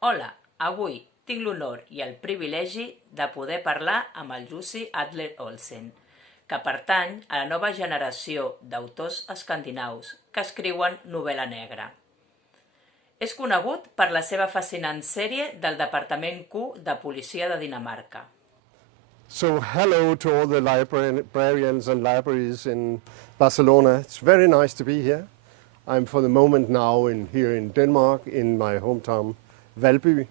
Hola, avui tinc l'honor i el privilegi de poder parlar amb el Jussi Adler Olsen, que pertany a la nova generació d'autors escandinaus que escriuen novel·la negra. És conegut per la seva fascinant sèrie del Departament Q de Policia de Dinamarca. So hello to all the librarians and libraries in Barcelona. It's very nice to be here. I'm for the moment now here in Denmark, in my hometown Valby,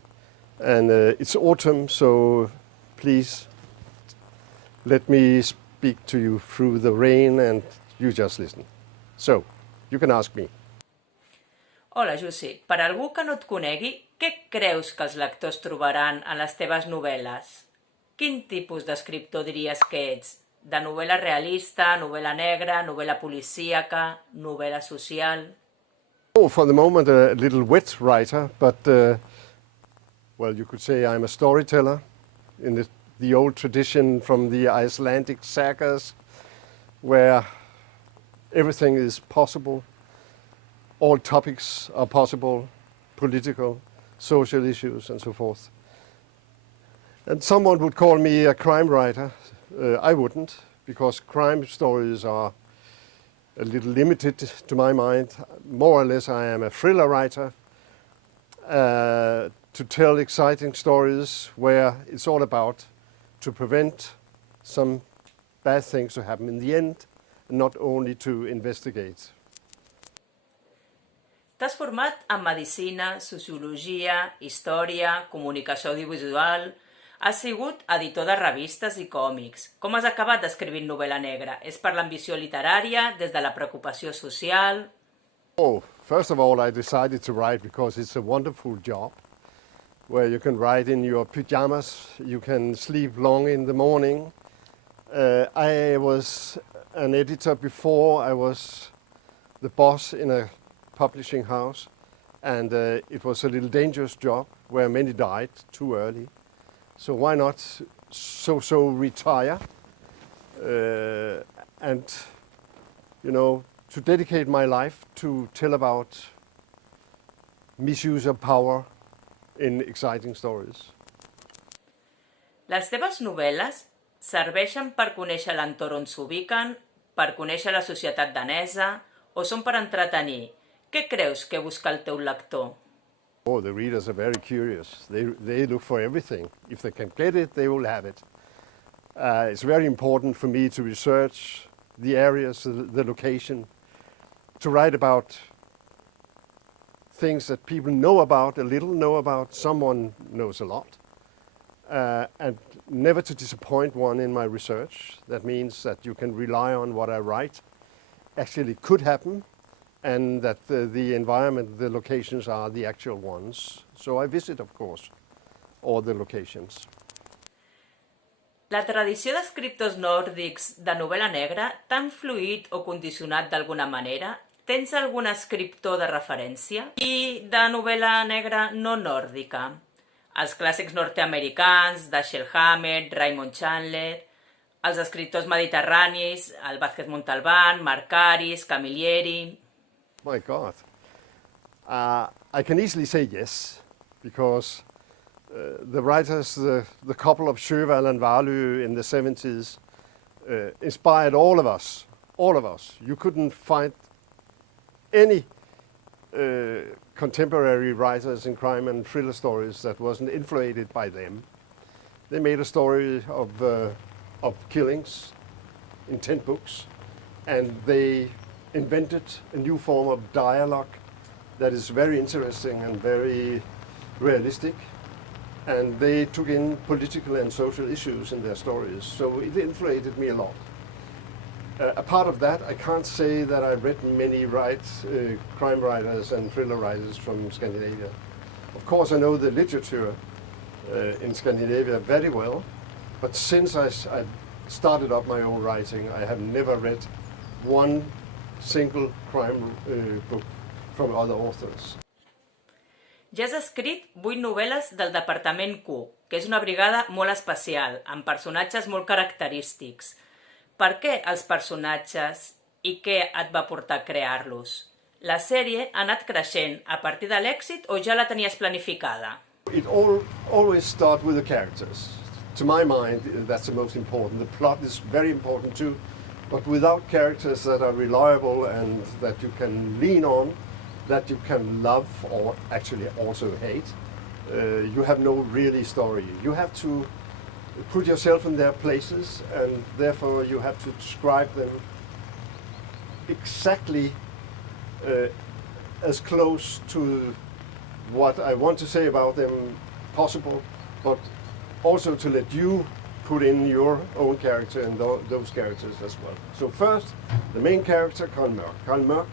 and it's autumn, so please let me speak to you through the rain and you just listen. So, you can ask me. Hola, Jussi. Per algú que no et conegui, què creus que els lectors trobaran en les teves novel·les? Quin tipus d'escriptor diries que ets? De novel·la realista, novel·la negra, novel·la policíaca, novel·la social? Oh, for the moment a little wet writer, but well, you could say I'm a storyteller in the old tradition from the Icelandic sagas, where everything is possible, all topics are possible, political, social issues and so forth. And someone would call me a crime writer. I wouldn't, because crime stories are a little limited to my mind. More or less I am a thriller writer to tell exciting stories where it's all about to prevent some bad things to happen in the end, and not only to investigate. T'has format en medicina, sociologia, història, comunicació audiovisual. Has sigut editor de revistes i còmics. Com has acabat escrivint novel·la negra? És per l'ambició literària, des de la preocupació social? Oh, first of all, I decided to write because it's a wonderful job where you can write in your pajamas, you can sleep long in the morning. I was an editor before I was the boss in a publishing house, and it was a little dangerous job where many died too early. So why not so retire and, you know, to dedicate my life to tell about misuse of power in exciting stories. Les teves novel·les serveixen per conèixer l'entorn on s'ubiquen, per conèixer la societat danesa, o són per entretenir? Què creus que busca el teu lector? Oh, the readers are very curious. They look for everything. If they can get it, they will have it. It's very important for me to research the areas, the location, to write about things that people know about, a little know about, someone knows a lot, and never to disappoint one in my research. That means that you can rely on what I write actually could happen, and that the environment, the locations are the actual ones. So I visit, of course, all the locations. La tradició d'escriptors nòrdics de novel·la negra t'ha influït o condicionat d'alguna manera? Tens algun escriptor de referència? I de novel·la negra no nòrdica? Els clàssics nord-americans, Dashiell Hammett, Raymond Chandler, els escriptors mediterranis, el Vázquez Montalbán, Mark Harris, Camilleri... My God. I can easily say yes, because the writers, the couple of Sjöwall and Wahlöö in the 70s inspired all of us. All of us. You couldn't find any contemporary writers in crime and thriller stories that wasn't influenced by them. They made a story of killings in 10 books, and they invented a new form of dialogue that is very interesting and very realistic. And they took in political and social issues in their stories, so it influenced me a lot. Apart of that, I can't say that I've read many crime writers and thriller writers from Scandinavia. Of course, I know the literature in Scandinavia very well, but since I started up my own writing, I have never read one single crime book from other authors. Ja has escrit 8 novel·les del Departament Q, que és una brigada molt especial, amb personatges molt característics. Per què els personatges i què et va portar a crear-los? La sèrie ha anat creixent a partir de l'èxit o ja la tenies planificada? It always starts with the characters. To my mind, that's the most important. The plot is very important too, but without characters that are reliable and that you can lean on, that you can love or actually also hate, you have no really story. You have to put yourself in their places, and therefore you have to describe them exactly as close to what I want to say about them possible, but also to let you put in your own character and those characters as well. So first, the main character, Karl Mørck. Karl Mørck,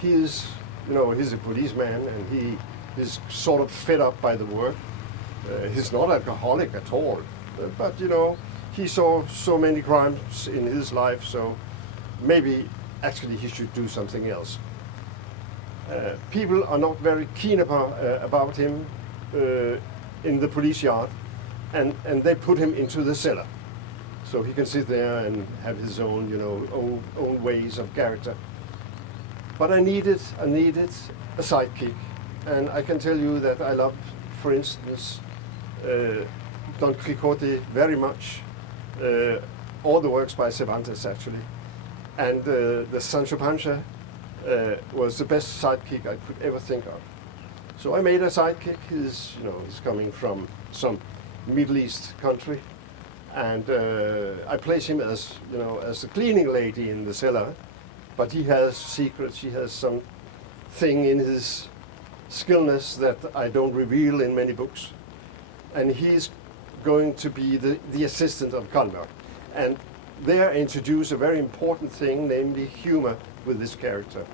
he's a policeman, and he is sort of fed up by the work. He's not alcoholic at all, but he saw so many crimes in his life, so maybe actually he should do something else. People are not very keen about him in the police yard, and they put him into the cellar, so he can sit there and have his own, own ways of character. But I needed a sidekick, and I can tell you that I love, for instance, Don Quixote very much, all the works by Cervantes actually, and the Sancho Panza was the best sidekick I could ever think of. So I made a sidekick. He's coming from some Middle East country, and I place him as a cleaning lady in the cellar, but he has secrets. He has some thing in his skillness that I don't reveal in many books, and he's going to be the assistant of Karl Mørck. And there I introduce a very important thing, namely humor with this character.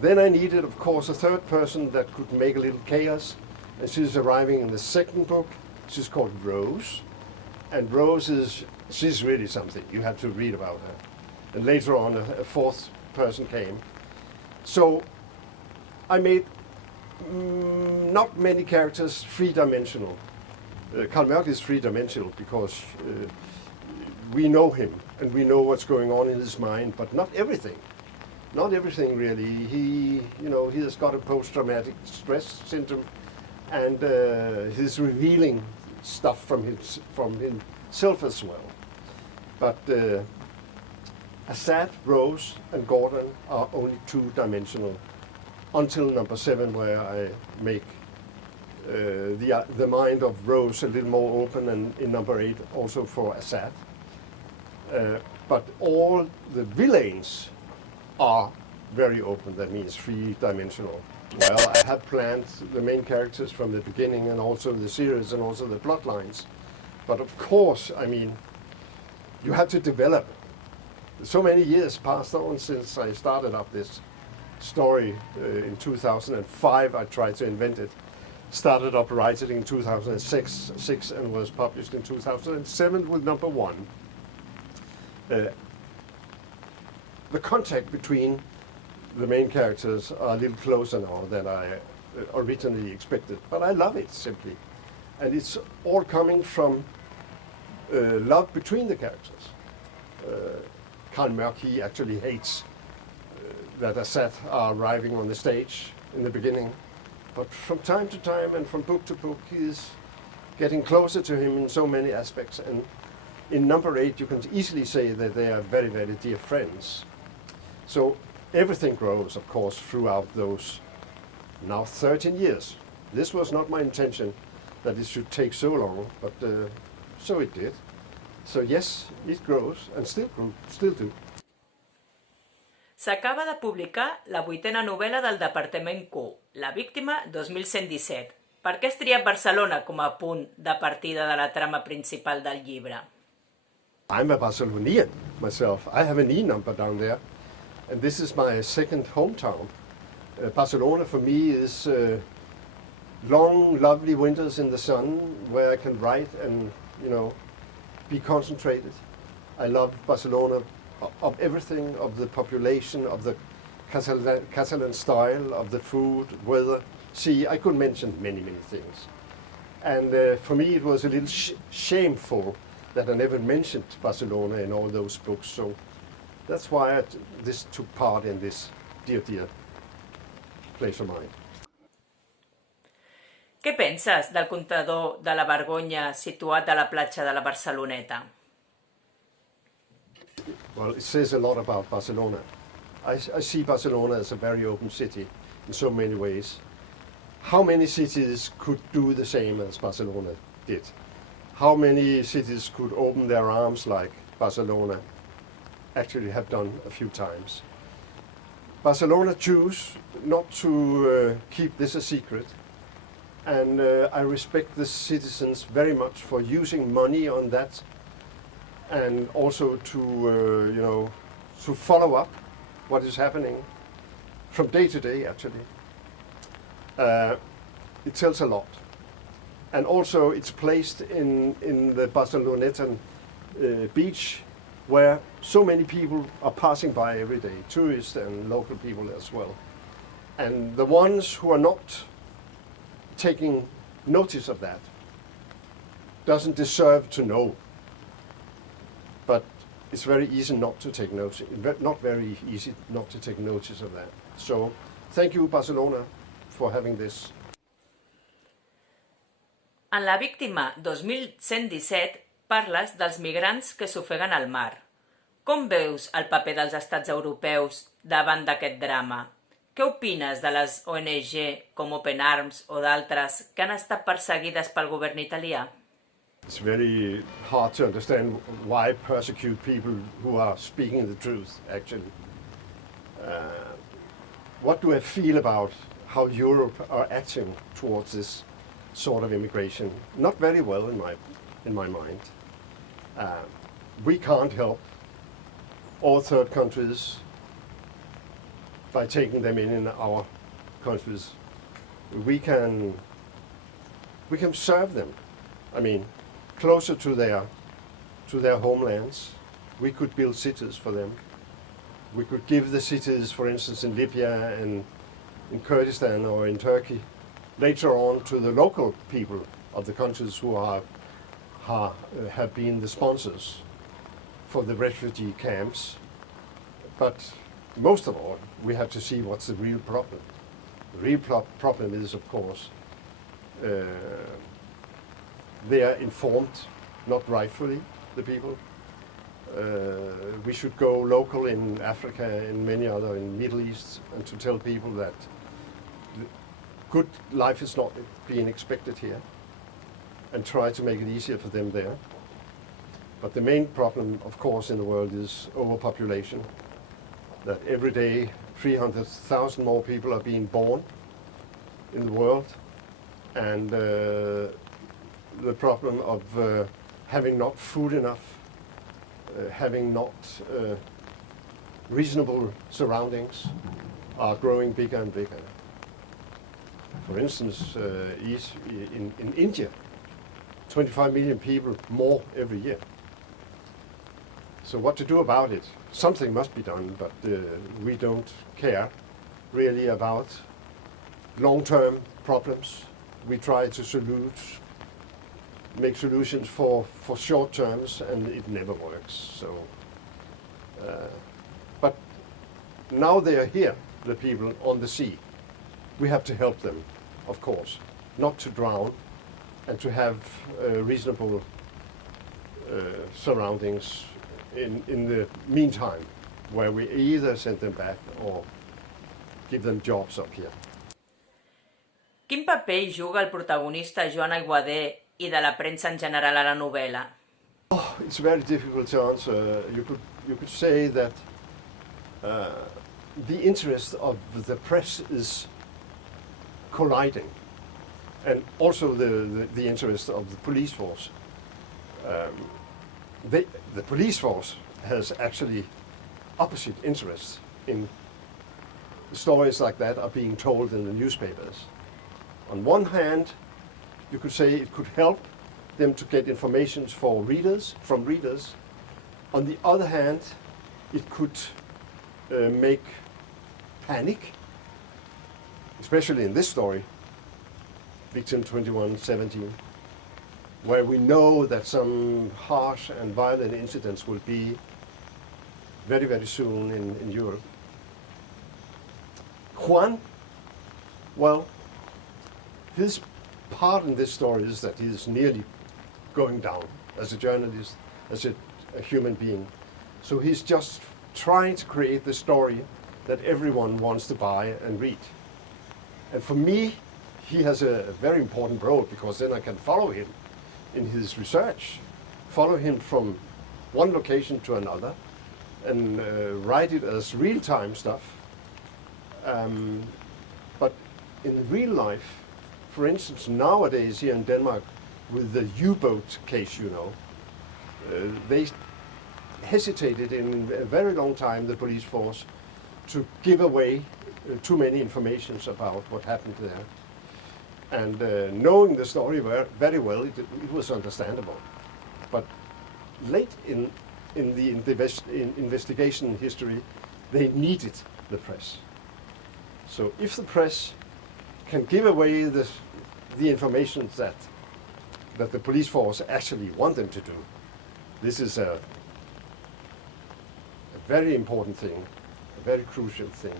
Then I needed, of course, a third person that could make a little chaos, and she's arriving in the second book. She's called Rose, and Rose she's really something. You have to read about her. And later on, a fourth person came. So I made not many characters three-dimensional. Karl Mørck is three-dimensional because we know him and we know what's going on in his mind, but not everything. Not everything really. He has got a post-traumatic stress syndrome, and he's revealing stuff from himself as well. But Assad, Rose, and Gordon are only two-dimensional until number 7, where I make the mind of Rose a little more open, and in number 8 also for Assad. But all the villains are very open. That means three-dimensional. Well, I have planned the main characters from the beginning, and also the series, and also the plot lines. But of course, I mean, you have to develop. So many years passed on since I started up this story. In 2005, I tried to invent it. Started up writing in 2006 and was published in 2007 with number 1. The contact between the main characters are a little closer now than I originally expected, but I love it simply. And it's all coming from love between the characters. Karl Mørck, he actually hates that Assad are arriving on the stage in the beginning, but from time to time and from book to book, he's getting closer to him in so many aspects. And in number 8, you can easily say that they are very, very dear friends. So everything grows, of course, throughout those now 13 years. This was not my intention that it should take so long, but so it did. So yes, it grows and still do. S'acaba de publicar la 8ª novel·la del Departament Q, La víctima 2117. Per què has triat Barcelona com a punt de partida de la trama principal del llibre? I'm a Barcelonian myself. I have an E number down there, and this is my second hometown. Barcelona for me is long, lovely winters in the sun where I can write and, be concentrated. I love Barcelona, of everything, of the population, of the Catalan style, of the food, weather. See, I could mention many, many things. And for me it was a little shameful that I never mentioned Barcelona in all those books. So that's why this took part in this dear, dear place of mine. Què penses del comptador de la vergonya situat a la platja de la Barceloneta? Well, it says a lot about Barcelona. I see Barcelona as a very open city in so many ways. How many cities could do the same as Barcelona did? How many cities could open their arms like Barcelona actually have done a few times? Barcelona chose not to keep this a secret, and I respect the citizens very much for using money on that, and also to to follow up what is happening from day to day. Actually, it tells a lot, and also it's placed in the Barcelonetan beach, where so many people are passing by every day, tourists and local people as well. And the ones who are not taking notice of that doesn't deserve to know. But it's very easy not to take notice, not very easy not to take notice of that. So thank you, Barcelona, for having this. En la víctima 2117 parles dels migrants que s'ofeguen al mar. Com veus el paper dels estats europeus davant d'aquest drama? Què opines de les ONG com Open Arms o d'altres que han estat perseguides pel govern italià? It's very hard to understand why persecute people who are speaking the truth, actually. What do I feel about how Europe are acting towards this sort of immigration? Not very well in my mind. We can't help all third countries by taking them in our countries. We can serve them. I mean, closer to their homelands. We could build cities for them. We could give the cities, for instance, in Libya and in Kurdistan or in Turkey, later on to the local people of the countries who have been the sponsors for the refugee camps. But most of all, we have to see what's the real problem. The real problem is, of course, they are informed, not rightfully, the people. We should go local in Africa and many other in Middle East, and to tell people that good life is not being expected here, and try to make it easier for them there. But the main problem, of course, in the world is overpopulation. That every day 300,000 more people are being born in the world, and the problem of having not food enough, having not reasonable surroundings are growing bigger and bigger. For instance, in India, 25 million people more every year. So what to do about it? Something must be done, but we don't care really about long-term problems. We try to make solutions for short terms, and it never works. So, but now they are here, the people on the sea. We have to help them, of course, not to drown, and to have reasonable surroundings in the meantime, where we either send them back or give them jobs up here. Quin paper hi juga el protagonista Joan Aiguader i de la premsa en general a la novel·la? Oh, it's very difficult to answer. You could say that the interest of the press is colliding, and also the interest of the police force. The police force has actually opposite interests in stories like that are being told in the newspapers. On one hand, you could say it could help them to get information from readers. On the other hand, it could make panic, especially in this story, Victim 2117, where we know that some harsh and violent incidents will be very, very soon in Europe. Juan, well, his part in this story is that he is nearly going down as a journalist, as a human being. So he's just trying to create the story that everyone wants to buy and read. And for me, he has a very important role, because then I can follow him in his research, follow him from one location to another, and write it as real-time stuff. But in real life, for instance, nowadays here in Denmark, with the U-boat case, you know, they hesitated in a very long time, the police force, to give away too many informations about what happened there. And knowing the story very well, it was understandable. But late in the investigation history, they needed the press. So if the press can give away the information that the police force actually want them to do, this is a very important thing, a very crucial thing.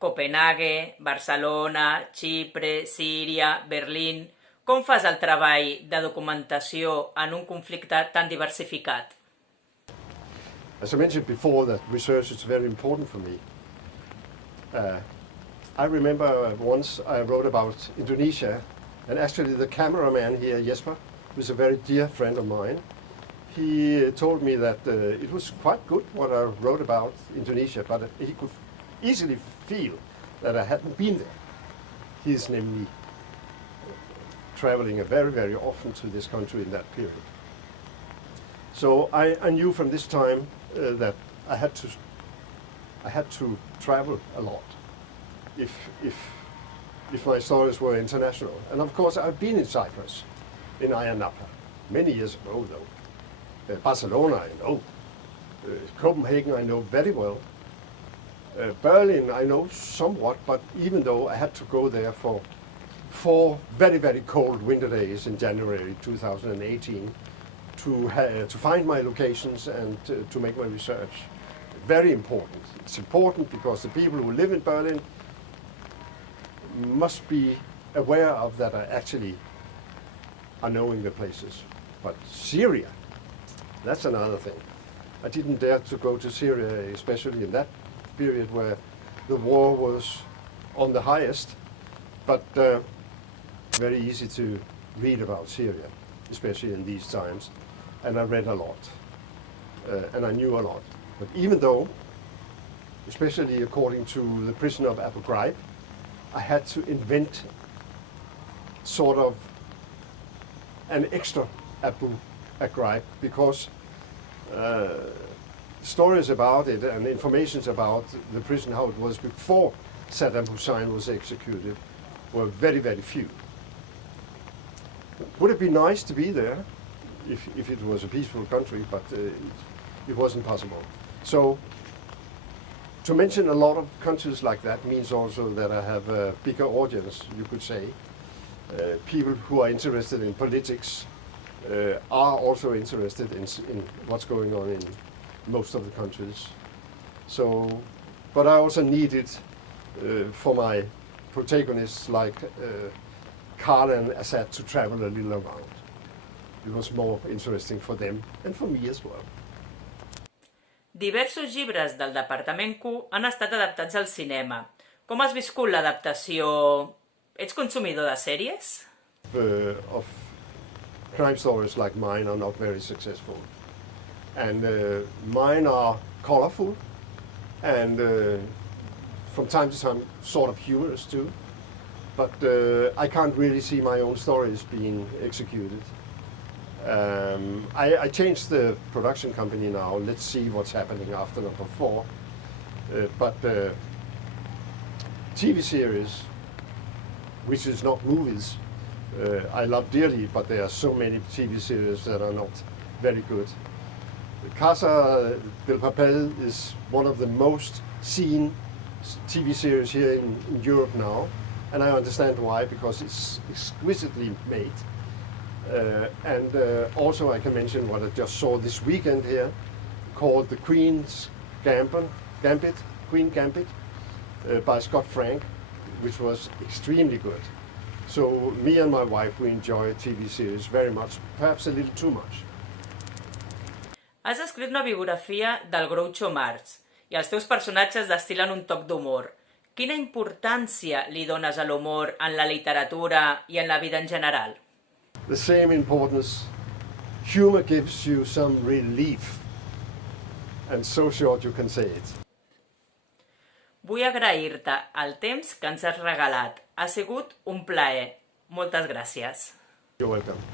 Copenhague, Barcelona, Xipre, Síria, Berlín... Com fas el treball de documentació en un conflicte tan diversificat? As I mentioned before, that research is very important for me. I remember once I wrote about Indonesia, and actually the cameraman here, Jesper, who's a very dear friend of mine, he told me that it was quite good what I wrote about Indonesia, but he could easily feel that I hadn't been there. He's namely traveling very, very often to this country in that period. So I knew from this time that I had to travel a lot if my stories were international. And of course I've been in Cyprus, in Ayia Napa, many years ago though. Barcelona I know, Copenhagen I know very well. Berlin I know somewhat, but even though I had to go there for 4 very, very cold winter days in January 2018 to find my locations and to make my research. Very important. It's important because the people who live in Berlin must be aware of that I actually are knowing the places. But Syria, that's another thing. I didn't dare to go to Syria, especially in that period where the war was on the highest, but very easy to read about Syria, especially in these times. And I read a lot, and I knew a lot. But even though, especially according to the prison of Abu Ghraib, I had to invent sort of an extra Abu Ghraib, because stories about it and information about the prison, how it was before Saddam Hussein was executed, were very, very few. Would it be nice to be there if it was a peaceful country, but it wasn't possible. So to mention a lot of countries like that means also that I have a bigger audience, you could say. People who are interested in politics are also interested in what's going on in most of the countries. So, but I also needed for my protagonists like Karl and Assad to travel a little around. It was more interesting for them and for me as well. Diversos llibres del Departament Q han estat adaptats al cinema. Com has viscut l'adaptació? Ets consumidor de sèries? Of crime stories like mine are not very successful. And mine are colorful and from time to time sort of humorous too. But I can't really see my own stories being executed. I changed the production company now. Let's see what's happening after number 4. But TV series, which is not movies, I love dearly, but there are so many TV series that are not very good. Casa del Papel is one of the most seen TV series here in Europe now, and I understand why, because it's exquisitely made. And also I can mention what I just saw this weekend here, called The Queen's Gambit, Queen Gambit, by Scott Frank, which was extremely good. So me and my wife, we enjoy TV series very much, perhaps a little too much. Has escrit una biografia del Groucho Marx i els teus personatges destil·len un toc d'humor. Quina importància li dones a l'humor en la literatura i en la vida en general? The same importance. Humor gives you some relief, and so short you can say it. Vull agrair-te el temps que ens has regalat. Ha sigut un plaer. Moltes gràcies. You're welcome.